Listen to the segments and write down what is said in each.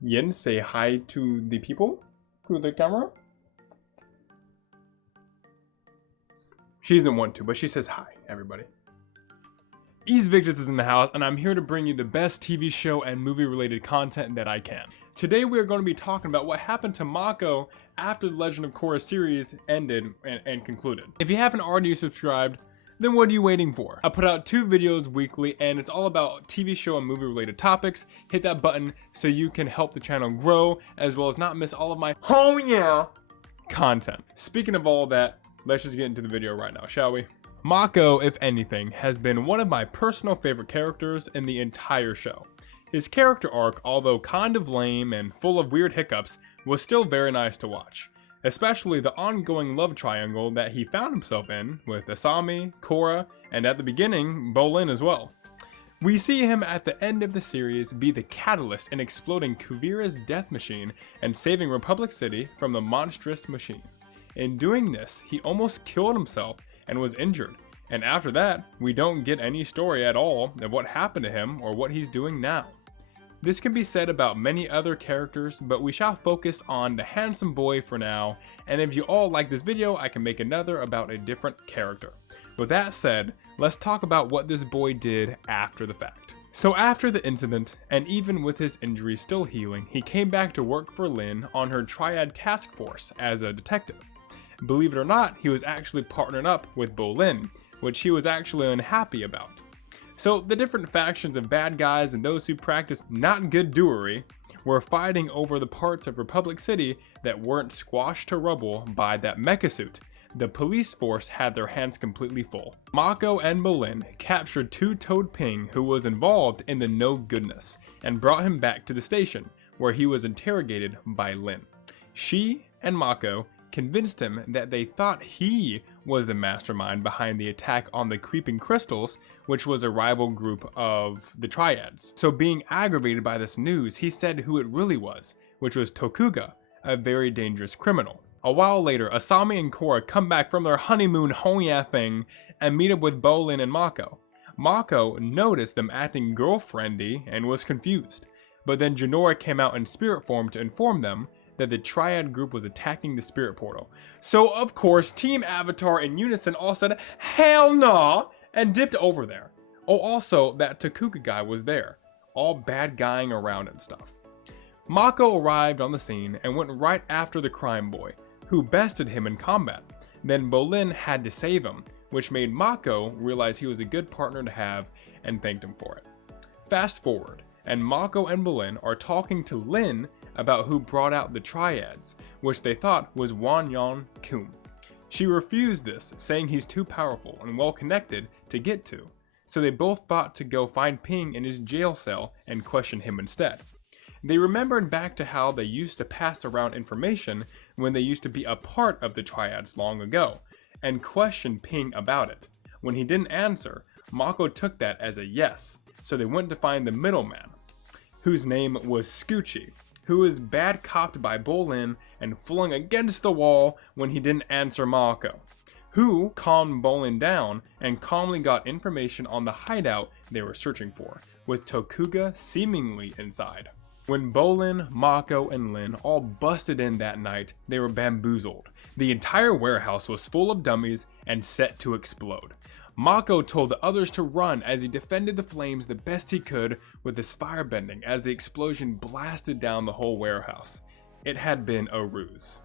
Yin say hi to the people? To the camera? She doesn't want to, but she says hi, everybody. Ease Victus is in the house, and I'm here to bring you the best TV show and movie related content that I can. Today we are going to be talking about what happened to Mako after the Legend of Korra series ended and concluded. If you haven't already subscribed, then what are you waiting for? I put out 2 videos weekly, and it's all about TV show and movie related topics. Hit that button so you can help the channel grow, as well as not miss all of my content. Speaking of all that, let's just get into the video right now, shall we? Mako, if anything, has been one of my personal favorite characters in the entire show. His character arc, although kind of lame and full of weird hiccups, was still very nice to watch. Especially the ongoing love triangle that he found himself in with Asami, Korra, and at the beginning, Bolin as well. We see him at the end of the series be the catalyst in exploding Kuvira's death machine and saving Republic City from the monstrous machine. In doing this, he almost killed himself and was injured, and after that, we don't get any story at all of what happened to him or what he's doing now. This can be said about many other characters, but we shall focus on the handsome boy for now, and if you all like this video, I can make another about a different character. With that said, let's talk about what this boy did after the fact. So after the incident, and even with his injuries still healing, he came back to work for Lin on her Triad task force as a detective. Believe it or not, he was actually partnered up with Bolin, which he was actually unhappy about. So the different factions of bad guys and those who practiced not good doery were fighting over the parts of Republic City that weren't squashed to rubble by that mecha suit. The police force had their hands completely full. Mako and Bolin captured Two-Toed Ping, who was involved in the no goodness, and brought him back to the station, where he was interrogated by Lin. She and Mako convinced him that they thought he was the mastermind behind the attack on the Creeping Crystals, which was a rival group of the Triads. So being aggravated by this news, he said who it really was, which was Tokuga, a very dangerous criminal. A while later, Asami and Korra come back from their honeymoon thing and meet up with Bolin and Mako. Mako noticed them acting girlfriendy and was confused, but then Jinora came out in spirit form to inform them that the Triad group was attacking the spirit portal. So of course, Team Avatar in unison all said, "Hell nah!" and dipped over there. Oh, also, that Tokuga guy was there, all bad guying around and stuff. Mako arrived on the scene and went right after the crime boy, who bested him in combat. Then Bolin had to save him, which made Mako realize he was a good partner to have and thanked him for it. Fast forward, and Mako and Bolin are talking to Lin about who brought out the Triads, which they thought was Wanyan Kum. She refused this, saying he's too powerful and well connected to get to, so they both thought to go find Ping in his jail cell and question him instead. They remembered back to how they used to pass around information when they used to be a part of the Triads long ago, and questioned Ping about it. When he didn't answer, Mako took that as a yes, so they went to find the middleman, whose name was Scoochie, who was bad copped by Bolin and flung against the wall when he didn't answer Mako, who calmed Bolin down and calmly got information on the hideout they were searching for, with Tokuga seemingly inside. When Bolin, Mako, and Lin all busted in that night, they were bamboozled. The entire warehouse was full of dummies and set to explode. Mako told the others to run as he defended the flames the best he could with his firebending as the explosion blasted down the whole warehouse. It had been a ruse.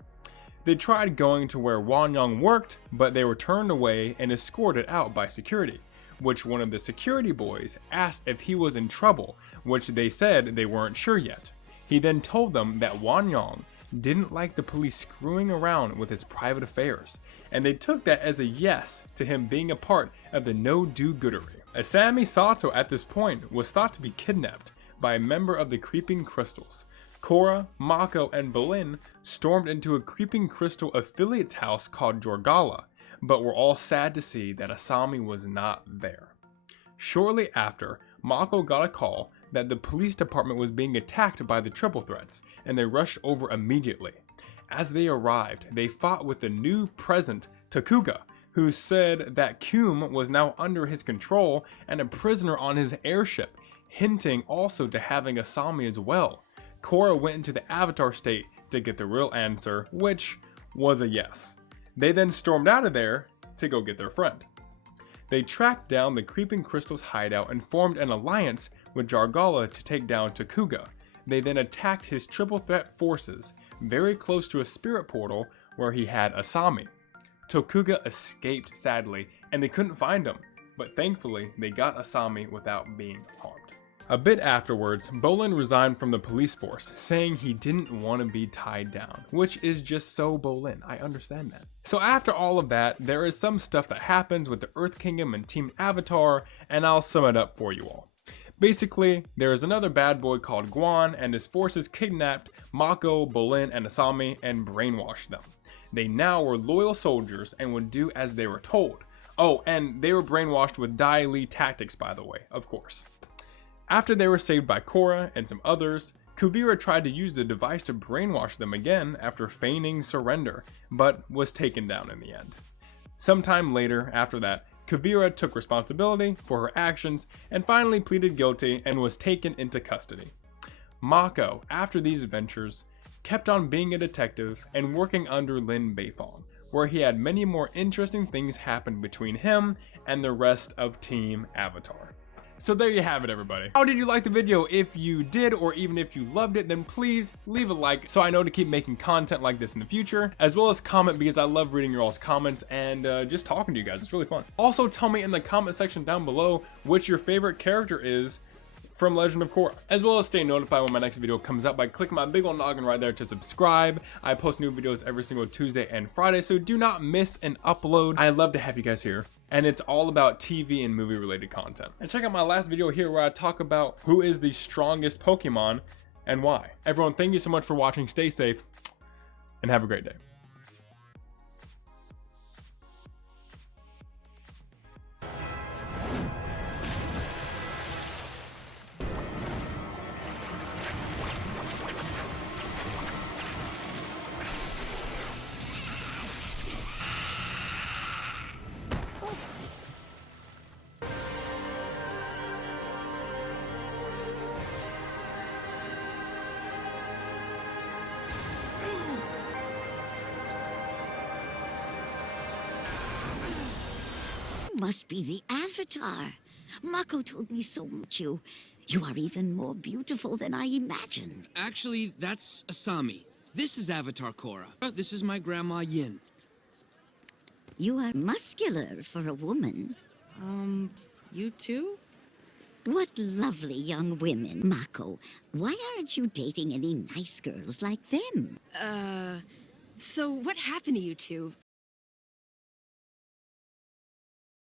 They tried going to where Wanyang worked, but they were turned away and escorted out by security, which one of the security boys asked if he was in trouble, which they said they weren't sure yet. He then told them that Wanyang didn't like the police screwing around with his private affairs, and they took that as a yes to him being a part of the no-do-goodery. Asami Sato at this point was thought to be kidnapped by a member of the Creeping Crystals. Korra, Mako, and Bolin stormed into a Creeping Crystal affiliate's house called Jorgala, but were all sad to see that Asami was not there. Shortly after, Mako got a call that the police department was being attacked by the triple threats, and they rushed over immediately. As they arrived, they fought with the new present Tokuga, who said that Kum was now under his control and a prisoner on his airship, hinting also to having Asami as well. Korra went into the Avatar state to get the real answer, which was a yes. They then stormed out of there to go get their friend. They tracked down the Creeping Crystal's hideout and formed an alliance with Jargala to take down Takuga. They then attacked his triple threat forces very close to a spirit portal where he had Asami. Takuga escaped sadly and they couldn't find him, but thankfully they got Asami without being harmed. A bit afterwards, Bolin resigned from the police force, saying he didn't want to be tied down, which is just so Bolin, I understand that. So after all of that, there is some stuff that happens with the Earth Kingdom and Team Avatar, and I'll sum it up for you all. Basically, there is another bad boy called Guan, and his forces kidnapped Mako, Bolin, and Asami and brainwashed them. They now were loyal soldiers and would do as they were told. Oh, and they were brainwashed with Dai Li tactics, by the way, of course. After they were saved by Korra and some others, Kuvira tried to use the device to brainwash them again after feigning surrender, but was taken down in the end. Sometime later, after that, Kuvira took responsibility for her actions and finally pleaded guilty and was taken into custody. Mako, after these adventures, kept on being a detective and working under Lin Beifong, where he had many more interesting things happen between him and the rest of Team Avatar. So there you have it, everybody. How did you like the video? If you did, or even if you loved it, then please leave a like so I know to keep making content like this in the future, as well as comment because I love reading your all's comments and just talking to you guys. It's really fun. Also, tell me in the comment section down below which your favorite character is from Legend of Korra, as well as stay notified when my next video comes out by clicking my big old noggin right there to subscribe. I post new videos every single Tuesday and Friday, so do not miss an upload. I love to have you guys here, and it's all about TV and movie related content. And check out my last video here where I talk about who is the strongest Pokemon and why. Everyone, thank you so much for watching. Stay safe and have a great day. Must be the Avatar. Mako told me so much. You are even more beautiful than I imagined. Actually, that's Asami. This is Avatar Korra. This is my grandma Yin. You are muscular for a woman. You too? What lovely young women. Mako, why aren't you dating any nice girls like them? So what happened to you two?